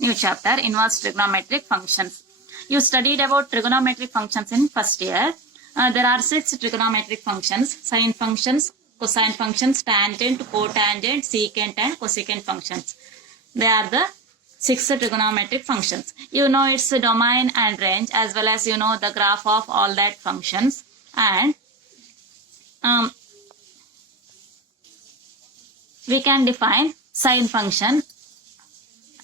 New chapter, inverse trigonometric functions. You studied about trigonometric functions in first year. There are 6 trigonometric functions: sine functions, cosine functions, tangent, cotangent, secant and cosecant functions. They are the 6 trigonometric functions. You know its domain and range, as well as you know the graph of all that functions. And we can define sine function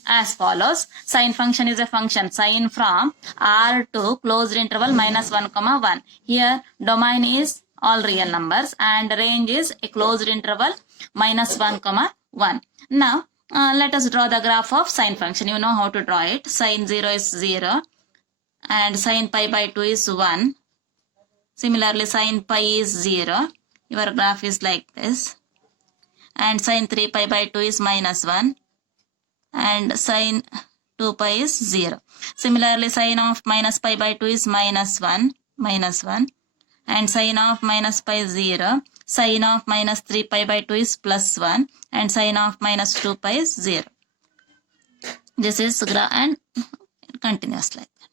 as follows. Sine function is a function sine from r to closed interval minus 1 comma 1. Here domain is all real numbers and range is a closed interval minus 1 comma 1. Now let us draw the graph of sine function. You know how to draw it. Sine 0 is 0 and sine pi by 2 is 1. Similarly sine pi is 0. Your graph is like this. And sine 3 pi by 2 is minus 1. And sine 2 pi is 0. Similarly, sine of minus pi by 2 is minus 1, and sine of minus pi is 0. Sine of minus 3 pi by 2 is plus 1, and sine of minus 2 pi is 0. This is graph and continuous like that.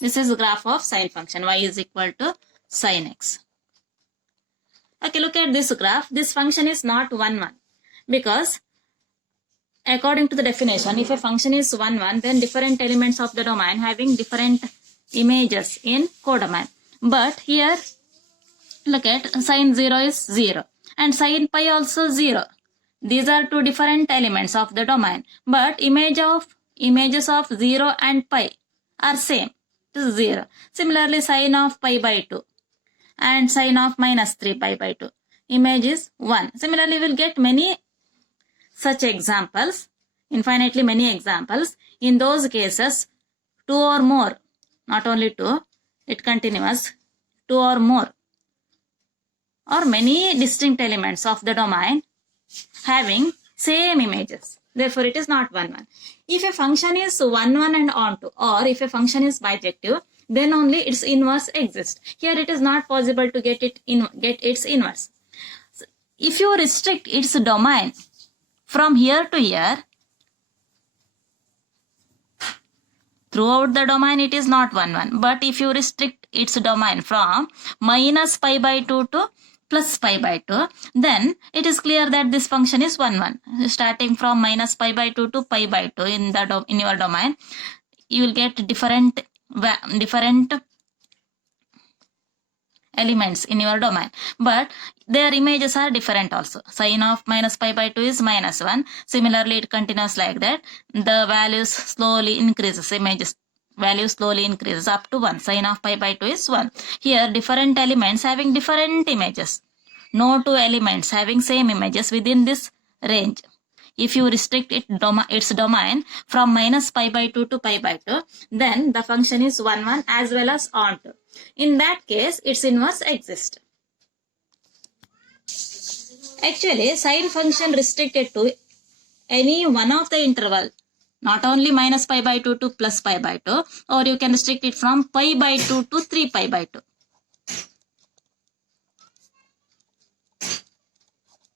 This is the graph of sine function. Y is equal to sine x. Okay, look at this graph. This function is not 1, 1 because according to the definition, if a function is 1, 1, then different elements of the domain having different images in codomain. But here, look at sine 0 is 0 and sine pi also 0. These are two different elements of the domain. But images of 0 and pi are same. It is 0. Similarly, sine of pi by 2 and sine of minus 3 pi by 2. Image is 1. Similarly, we will get many such examples, infinitely many examples. In those cases, 2 or more, not only 2, it continues, 2 or more, or many distinct elements of the domain having same images. Therefore, it is not 1, 1. If a function is 1, 1 and onto, or if a function is bijective, then only its inverse exists. Here it is not possible to get its inverse. If you restrict its domain from here to here, throughout the domain it is not 1, 1. But if you restrict its domain from minus pi by 2 to plus pi by 2, then it is clear that this function is 1, 1. Starting from minus pi by 2 to pi by 2 in your domain, you will get different elements in your domain, but their images are different also. Sine of minus pi by 2 is minus 1. Similarly, it continues like that. The values slowly increases, value slowly increases up to 1. Sine of pi by 2 is 1. Here, different elements having different images. No two elements having same images within this range. If you restrict its domain from minus pi by 2 to pi by 2, then the function is 1, 1 as well as onto. In that case, its inverse exists. Actually, sine function restricted to any one of the interval, not only minus pi by 2 to plus pi by 2, or you can restrict it from pi by 2 to 3 pi by 2.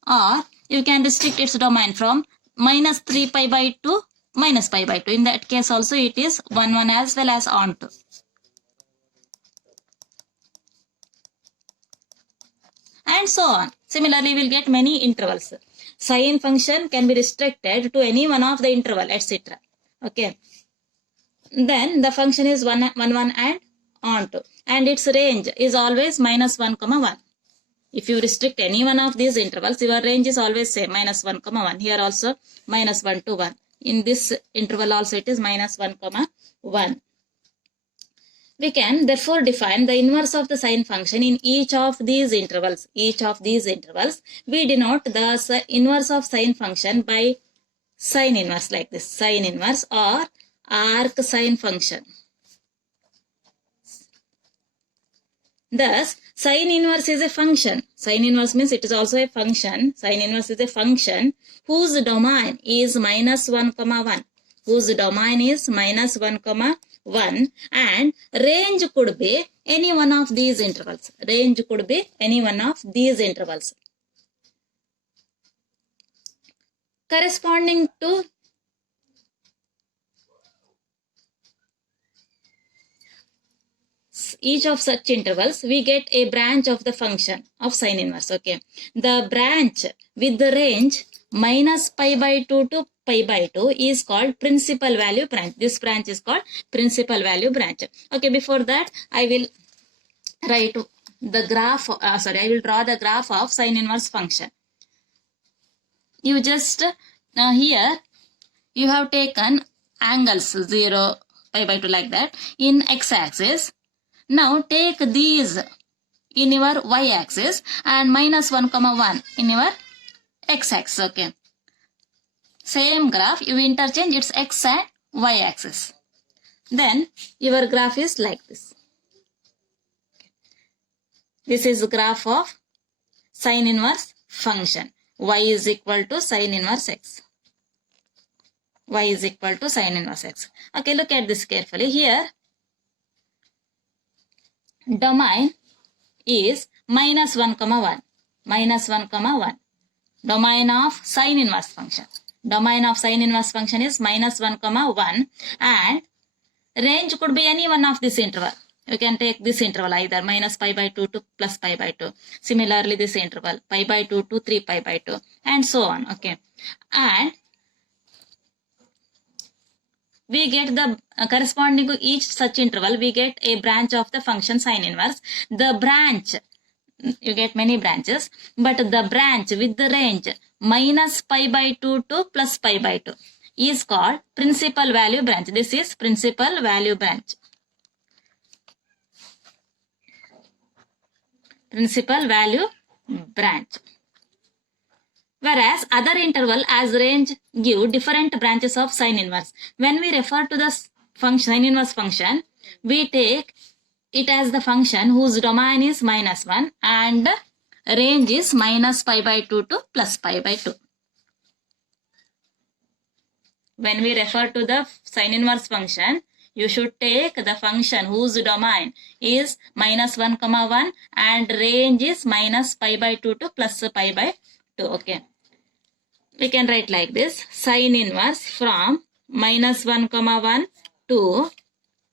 Or you can restrict its domain from minus 3 pi by 2 minus pi by 2. In that case also it is 1, 1 as well as onto. And so on. Similarly, we will get many intervals. Sine function can be restricted to any one of the interval, etc. Okay. Then the function is 1, 1, 1 and onto. And its range is always minus 1, 1. If you restrict any one of these intervals, your range is always same, minus 1, 1. Here also minus 1 to 1. In this interval also it is minus 1, 1. We can therefore define the inverse of the sine function in each of these intervals. We denote the inverse of sine function by sine inverse like this. Sine inverse or arc sine function. Thus, sine inverse is a function. Sine inverse means it is also a function. Sine inverse is a function whose domain is minus 1, 1. Whose domain is minus 1, 1, and range could be any one of these intervals. Range could be any one of these intervals. Corresponding to each of such intervals, we get a branch of the function of sine inverse. Okay. The branch with the range minus pi by 2 to pi by 2 is called principal value branch. This branch is called principal value branch. Okay, before that, I will write the graph, I will draw the graph of sine inverse function. You just, here, you have taken angles 0, pi by 2 like that in x-axis. Now take these in your y-axis and minus 1, 1 in your x-axis. Okay. Same graph, you interchange its x and y-axis. Then your graph is like this. This is the graph of sine inverse function. Y is equal to sine inverse x. Y is equal to sine inverse x. Okay, look at this carefully. Here, domain is minus 1, 1. Minus 1, 1. Domain of sine inverse function. Domain of sine inverse function is minus 1, 1. And range could be any one of this interval. You can take this interval either minus pi by 2 to plus pi by 2. Similarly, this interval pi by 2 to 3 pi by 2 and so on. Okay. And we get the corresponding to each such interval, we get a branch of the function sine inverse. The branch, you get many branches, but the branch with the range minus pi by 2 to plus pi by 2 is called principal value branch. This is principal value branch. Principal value branch. Whereas other interval as range give different branches of sine inverse. When we refer to the function, sine inverse function, we take it as the function whose domain is minus 1 and range is minus pi by 2 to plus pi by 2. When we refer to the sine inverse function, you should take the function whose domain is minus 1, 1 and range is minus pi by 2 to plus pi by 2. Okay. We can write like this. Sine inverse from minus 1, 1 to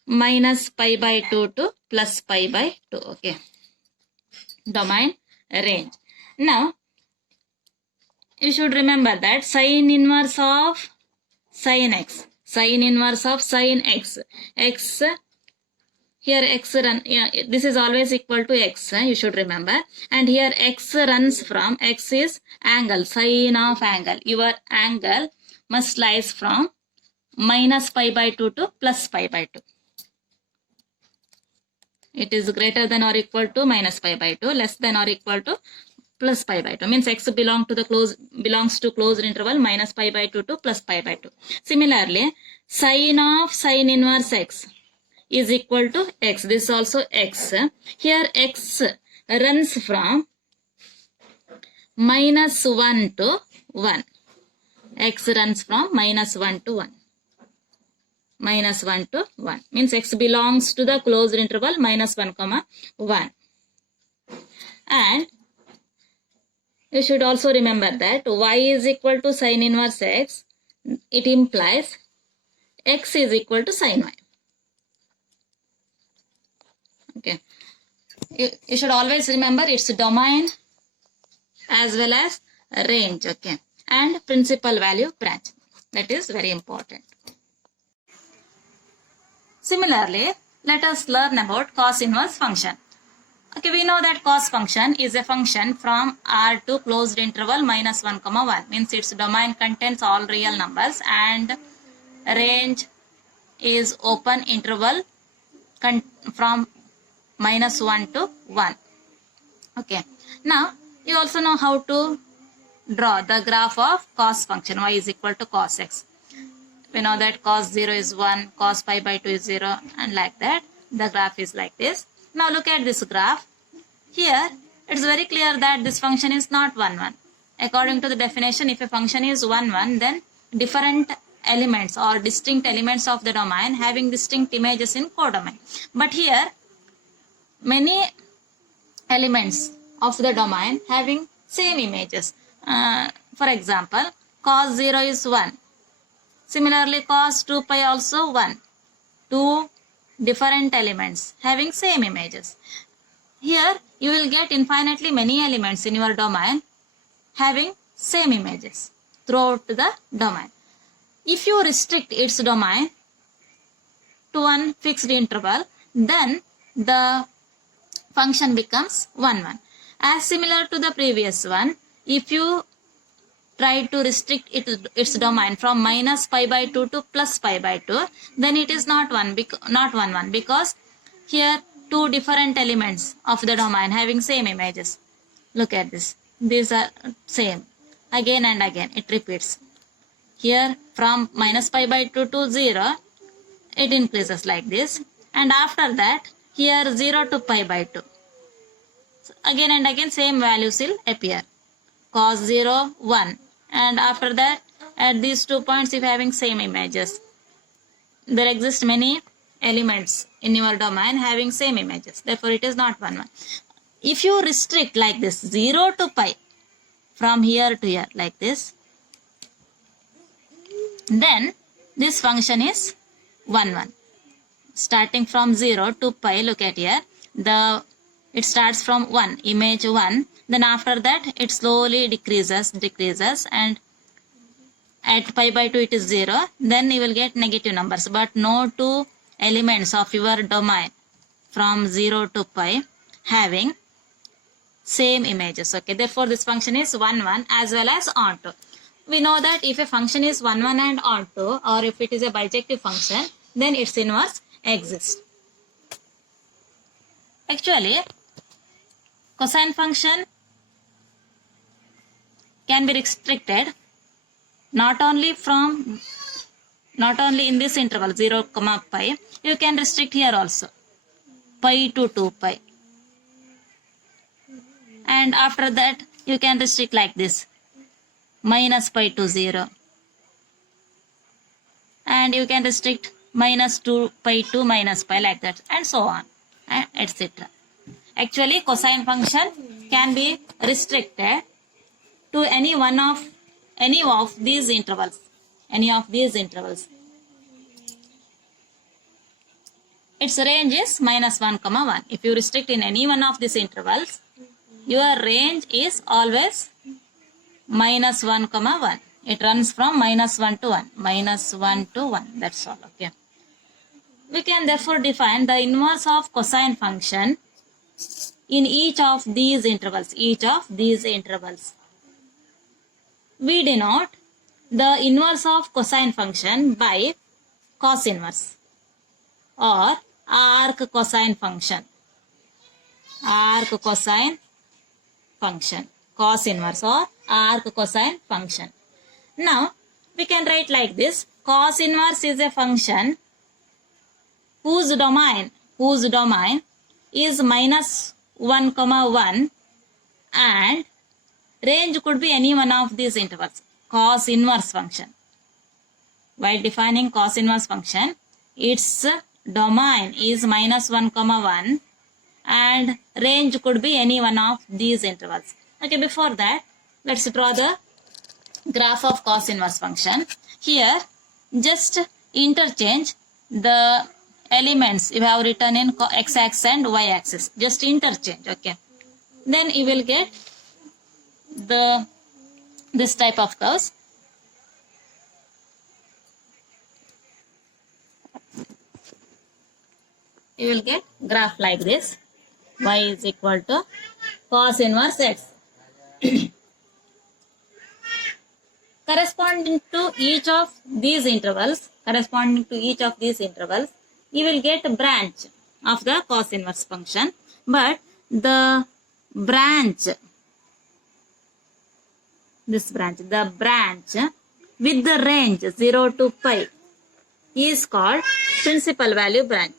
minus pi by 2 to plus pi by 2. Okay. Domain range. Now, you should remember that sine inverse of sine x. Sine inverse of sine x. X, here x run, yeah, this is always equal to x, you should remember. And here x runs from, x is angle, sine of angle. Your angle must slice from minus pi by 2 to plus pi by 2. It is greater than or equal to minus pi by 2, less than or equal to plus pi by 2. Means x belongs to closed interval minus pi by 2 to plus pi by 2. Similarly, sine of sine inverse x is equal to x. This is also x. Here x runs from minus 1 to 1. X runs from minus 1 to 1. Minus 1 to 1. Means x belongs to the closed interval minus 1, 1. And you should also remember that y is equal to sine inverse x. It implies x is equal to sine y. Okay. You should always remember its domain as well as range. Okay. And principal value branch. That is very important. Similarly, let us learn about cos inverse function. Okay, we know that cos function is a function from R to closed interval minus 1, 1. Means its domain contains all real numbers and range is open interval from minus 1 to 1. Okay. Now, you also know how to draw the graph of cos function. Y is equal to cos x. We know that cos 0 is 1, cos pi by 2 is 0, and like that. The graph is like this. Now look at this graph. Here, it's very clear that this function is not 1, 1. According to the definition, if a function is 1, 1, then different elements or distinct elements of the domain having distinct images in codomain. But here, many elements of the domain having same images. For example, cos 0 is 1. Similarly, cos 2 pi also 1. 2 different elements having same images. Here you will get infinitely many elements in your domain having same images throughout the domain. If you restrict its domain to one fixed interval, then the function becomes 1, 1. As similar to the previous one, if you try to restrict its domain from minus pi by 2 to plus pi by 2, then it is not 1, 1, because here two different elements of the domain having same images. Look at this. These are same. Again and again it repeats. Here from minus pi by 2 to 0, it increases like this. And after that, here 0 to pi by 2. So again and again same values will appear. Cos 0, 1. And after that, at these 2 points, if having same images, there exist many elements in your domain having same images. Therefore, it is not 1, 1. If you restrict like this, 0 to pi, from here to here, like this, then this function is 1, 1. Starting from 0 to pi, look at here, it starts from 1, image 1. Then after that, it slowly decreases, and at pi by 2 it is 0. Then you will get negative numbers. But no two elements of your domain from 0 to pi having same images. Okay, therefore this function is 1, 1 as well as onto. We know that if a function is 1, 1 and onto, or if it is a bijective function, then its inverse exists. Actually, cosine function can be restricted not only in this interval 0, pi, you can restrict here also pi to 2 pi, and after that you can restrict like this minus pi to 0, and you can restrict minus 2 pi to minus pi, like that, and so on, and etc. Actually, cosine function can be restricted to any of these intervals. Its range is minus 1, 1. If you restrict in any one of these intervals, your range is always minus 1, 1. It runs from minus 1 to 1. Minus 1 to 1. That's all. Okay. We can therefore define the inverse of cosine function in each of these intervals. We denote the inverse of cosine function by cos inverse or arc cosine function. Cos inverse or arc cosine function. Now, we can write like this. Cos inverse is a function whose domain is minus 1, 1, and range could be any one of these intervals. Cos inverse function. While defining cos inverse function, its domain is minus 1, 1, and range could be any one of these intervals. Okay, before that, let's draw the graph of cos inverse function. Here, just interchange the elements you have written in x-axis and y-axis. Just interchange, okay. Then you will get this type of curves. You will get graph like this. Y is equal to cos inverse x. Corresponding to each of these intervals, you will get a branch of the cos inverse function. But the branch with the range 0 to pi is called principal value branch.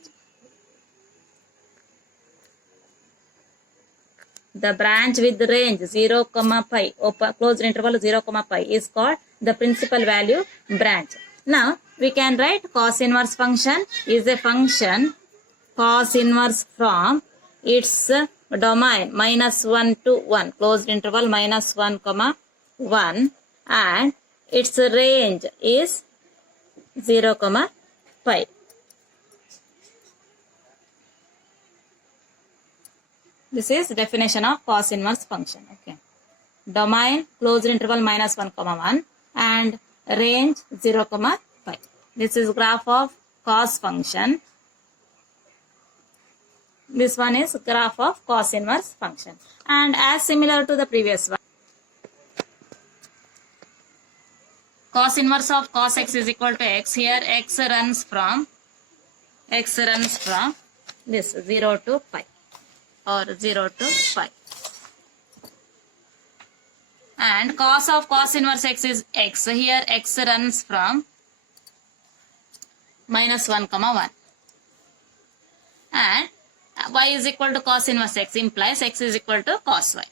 The branch with the range 0, pi, closed interval 0, pi is called the principal value branch. Now, we can write cos inverse function is a function cos inverse from its domain minus 1 to 1, closed interval minus 1, 1, and its range is 0, pi. This is definition of cos inverse function. Okay. Domain closed interval minus 1 comma 1 and range 0 comma 5. This is graph of cos function. This one is graph of cos inverse function, and as similar to the previous one, cos inverse of cos x is equal to x. Here x runs from this 0 to pi or 0 to pi, and cos of cos inverse x is x. Here x runs from minus 1 comma 1, and y is equal to cos inverse x implies x is equal to cos y.